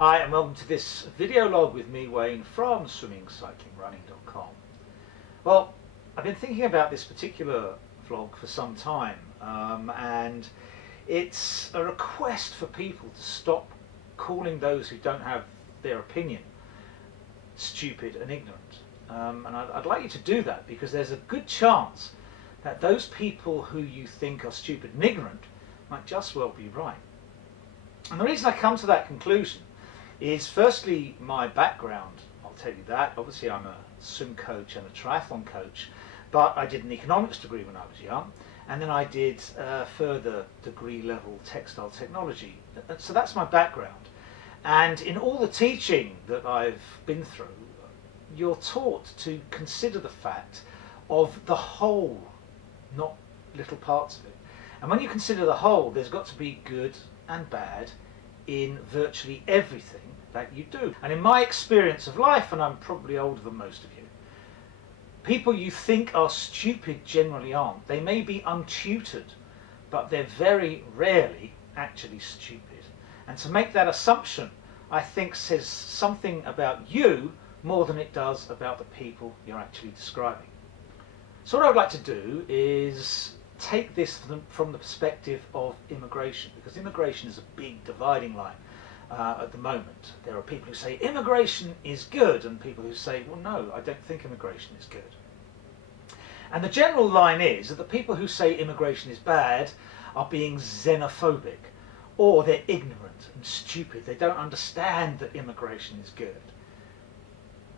Hi and welcome to this video log with me, Wayne, from swimmingcyclingrunning.com. Well, I've been thinking about this particular vlog for some time and it's a request for people to stop calling those who don't have their opinion stupid and ignorant. And I'd like you to do that because there's a good chance that those people who you think are stupid and ignorant might just well be right. And the reason I come to that conclusion is firstly my background. I'll tell you that. Obviously I'm a swim coach and a triathlon coach, but I did an economics degree when I was young, and then I did further degree level textile technology. So that's my background. And in all the teaching that I've been through, you're taught to consider the fact of the whole, not little parts of it. And when you consider the whole, there's got to be good and bad in virtually everything that you do. And in my experience of life, and I'm probably older than most of you, people you think are stupid generally aren't. They may be untutored, but they're very rarely actually stupid. And to make that assumption, I think, says something about you more than it does about the people you're actually describing. So what I'd like to do is take this from the perspective of immigration, because immigration is a big dividing line at the moment. There are people who say immigration is good and people who say, well, no, I don't think immigration is good. And the general line is that the people who say immigration is bad are being xenophobic, or they're ignorant and stupid. They don't understand that immigration is good.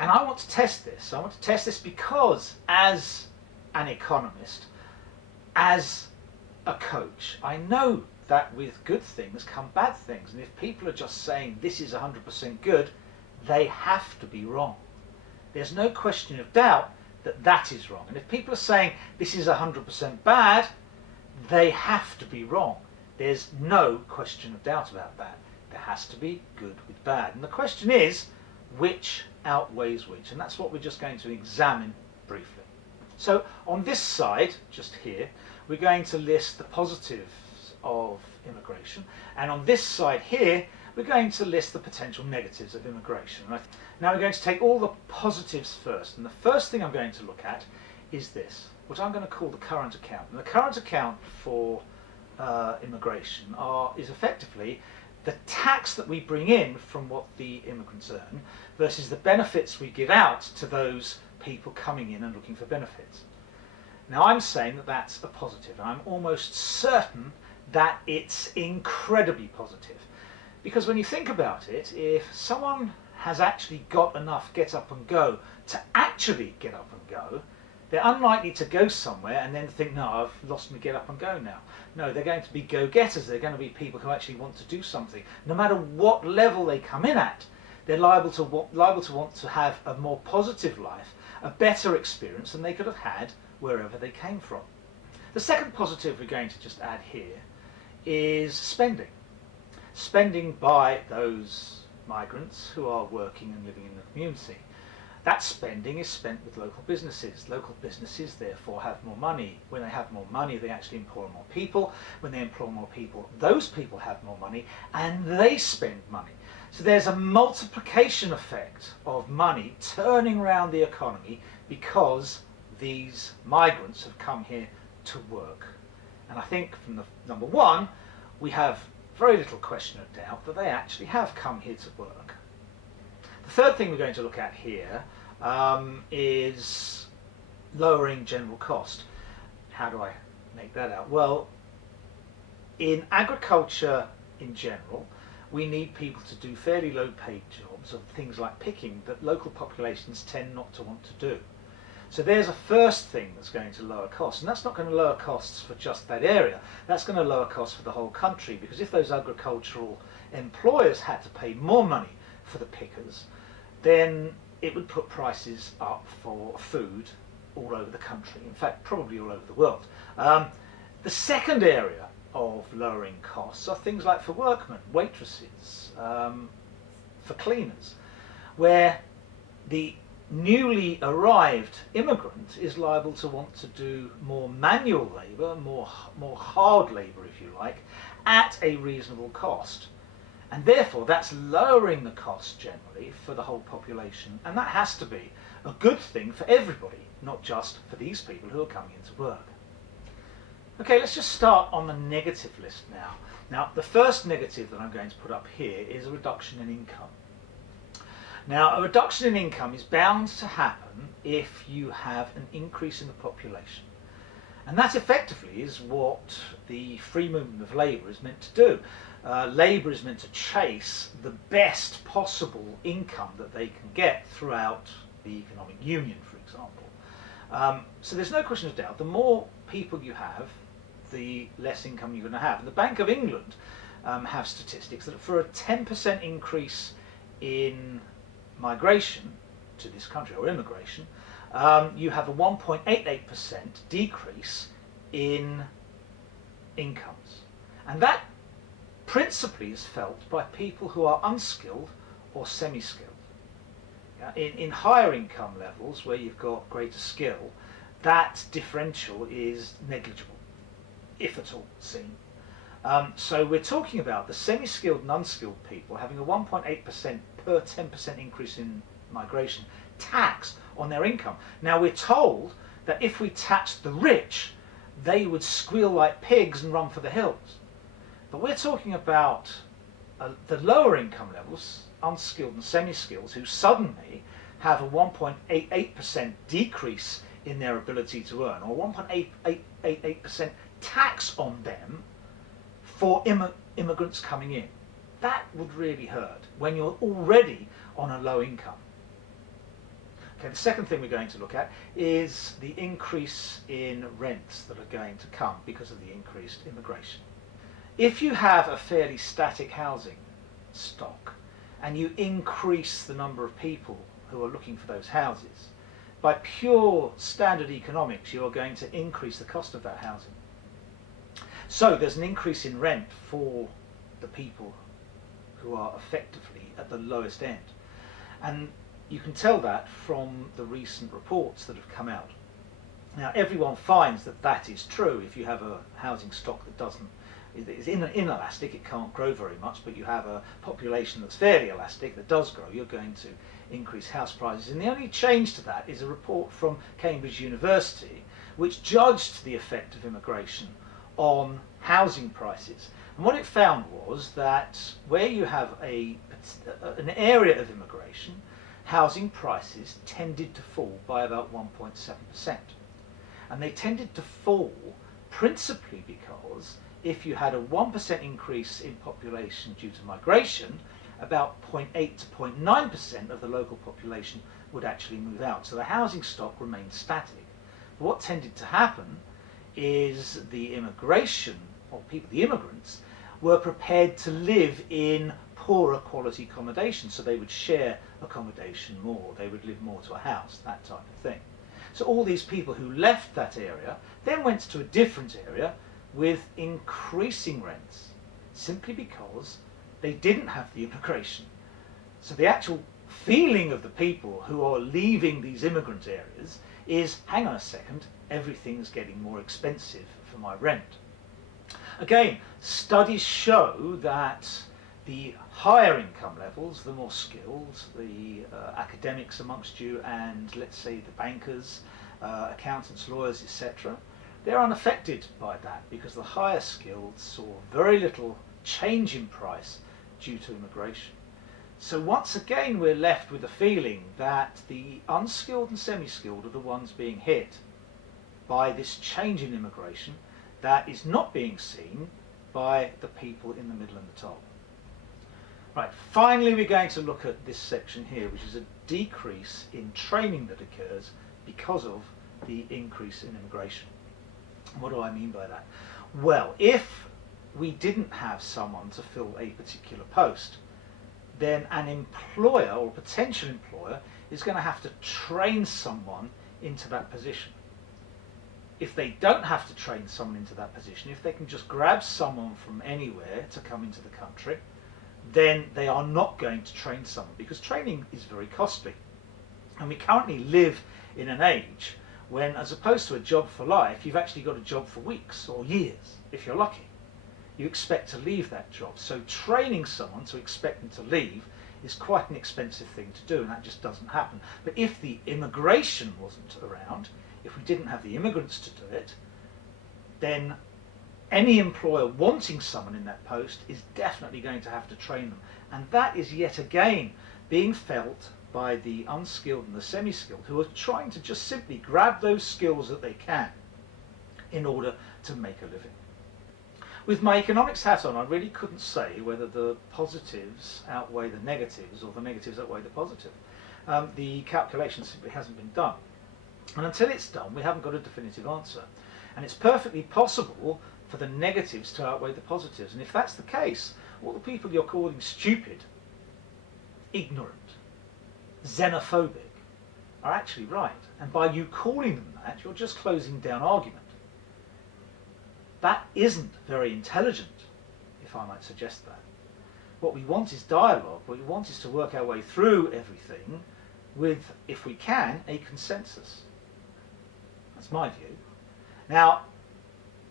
And I want to test this. I want to test this because as an economist, as a coach, I know that with good things come bad things, and if people are just saying this is 100% good, they have to be wrong. There's no question of doubt that that is wrong. And if people are saying this is 100% bad, they have to be wrong. There's no question of doubt about that. There has to be good with bad. And the question is, which outweighs which? And that's what we're just going to examine briefly. So on this side, just here, we're going to list the positives of immigration, and on this side here, we're going to list the potential negatives of immigration. Now we're going to take all the positives first, and the first thing I'm going to look at is this, what I'm going to call the current account. And the current account for immigration is effectively the tax that we bring in from what the immigrants earn versus the benefits we give out to those people coming in and looking for benefits. Now I'm saying that that's a positive, and I'm almost certain that it's incredibly positive. Because when you think about it, if someone has actually got enough get up and go to actually get up and go, they're unlikely to go somewhere and then think, no, I've lost my get up and go now. No, they're going to be go-getters. They're going to be people who actually want to do something. No matter what level they come in at, they're liable to want to have a more positive life, a better experience than they could have had wherever they came from. The second positive we're going to just add here is spending. Spending by those migrants who are working and living in the community. That spending is spent with local businesses. Local businesses therefore have more money. When they have more money, they actually employ more people. When they employ more people, those people have more money and they spend money. So there's a multiplication effect of money turning around the economy because these migrants have come here to work. And I think from the number one, we have very little question of doubt that they actually have come here to work. The third thing we're going to look at here is lowering general cost. How do I make that out? Well, in agriculture in general, we need people to do fairly low paid jobs of things like picking that local populations tend not to want to do. So there's a first thing that's going to lower costs, and that's not going to lower costs for just that area. That's going to lower costs for the whole country, because if those agricultural employers had to pay more money for the pickers, then it would put prices up for food all over the country, in fact probably all over the world. The second area of lowering costs are things like for workmen, waitresses, for cleaners, where the newly arrived immigrant is liable to want to do more manual labour, more hard labour if you like, at a reasonable cost. And therefore, that's lowering the cost generally for the whole population. And that has to be a good thing for everybody, not just for these people who are coming into work. Okay, let's just start on the negative list now. Now, the first negative that I'm going to put up here is a reduction in income. Now, a reduction in income is bound to happen if you have an increase in the population. And that effectively is what the free movement of labour is meant to do. Labour is meant to chase the best possible income that they can get throughout the economic union, for example. So there's no question of doubt, the more people you have, the less income you're going to have. And the Bank of England have statistics that for a 10% increase in migration to this country, or immigration, you have a 1.88% decrease in incomes. And that principally is felt by people who are unskilled or semi-skilled. In higher income levels, where you've got greater skill, that differential is negligible, if at all seen. So we're talking about the semi-skilled and unskilled people having a 1.8% per 10% increase in migration tax on their income. Now, we're told that if we taxed the rich, they would squeal like pigs and run for the hills. But we're talking about the lower income levels, unskilled and semi-skilled, who suddenly have a 1.88% decrease in their ability to earn, or 1.88% tax on them for immigrants coming in. That would really hurt when you're already on a low income. Okay, the second thing we're going to look at is the increase in rents that are going to come because of the increased immigration. If you have a fairly static housing stock and you increase the number of people who are looking for those houses, by pure standard economics, you are going to increase the cost of that housing. So there's an increase in rent for the people who are effectively at the lowest end. And you can tell that from the recent reports that have come out. Now, everyone finds that that is true. If you have a housing stock that is inelastic, it can't grow very much, but you have a population that's fairly elastic, that does grow, you're going to increase house prices. And the only change to that is a report from Cambridge University, which judged the effect of immigration on housing prices. And what it found was that where you have an area of immigration, housing prices tended to fall by about 1.7%. And they tended to fall principally because if you had a 1% increase in population due to migration, about 0.8 to 0.9% of the local population would actually move out. So the housing stock remained static. But what tended to happen is the immigration, or people, the immigrants, were prepared to live in poorer quality accommodation. So they would share accommodation more, they would live more to a house, that type of thing. So all these people who left that area then went to a different area with increasing rents, simply because they didn't have the immigration. So the actual feeling of the people who are leaving these immigrant areas is, hang on a second, everything's getting more expensive for my rent. Again, studies show that the higher income levels, the more skilled, the academics amongst you, and let's say the bankers, accountants, lawyers, etc., they're unaffected by that because the higher skilled saw very little change in price due to immigration. So once again, we're left with a feeling that the unskilled and semi-skilled are the ones being hit by this change in immigration that is not being seen by the people in the middle and the top. Right, finally we're going to look at this section here, which is a decrease in training that occurs because of the increase in immigration. What do I mean by that? Well, if we didn't have someone to fill a particular post, then an employer or potential employer is going to have to train someone into that position. If they don't have to train someone into that position, if they can just grab someone from anywhere to come into the country, then they are not going to train someone, because training is very costly. And we currently live in an age when, as opposed to a job for life, you've actually got a job for weeks or years, if you're lucky. you expect to leave that job. So training someone to expect them to leave is quite an expensive thing to do, and that just doesn't happen. But if the immigration wasn't around, if we didn't have the immigrants to do it, then any employer wanting someone in that post is definitely going to have to train them. And that is yet again being felt by the unskilled and the semi-skilled, who are trying to just simply grab those skills that they can in order to make a living. With my economics hat on, I really couldn't say whether the positives outweigh the negatives or the negatives outweigh the positive. The calculation simply hasn't been done. And until it's done, we haven't got a definitive answer. And it's perfectly possible for the negatives to outweigh the positives. And if that's the case, all the people you're calling stupid, ignorant, xenophobic are actually right. And by you calling them that, you're just closing down argument. That isn't very intelligent, if I might suggest that. What we want is dialogue. What we want is to work our way through everything with, if we can, a consensus. That's my view. Now,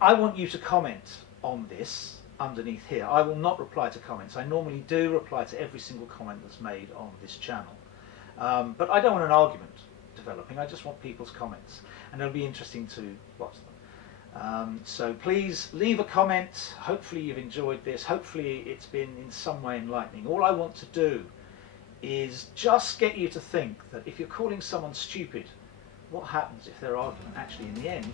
I want you to comment on this underneath here. I will not reply to comments. I normally do reply to every single comment that's made on this channel. But I don't want an argument developing. I just want people's comments. And it'll be interesting to watch them. So please leave a comment. Hopefully you've enjoyed this. Hopefully it's been in some way enlightening. All I want to do is just get you to think that if you're calling someone stupid, what happens if their argument actually in the end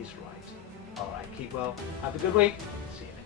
is right? All right, keep well. Have a good week. See you next time.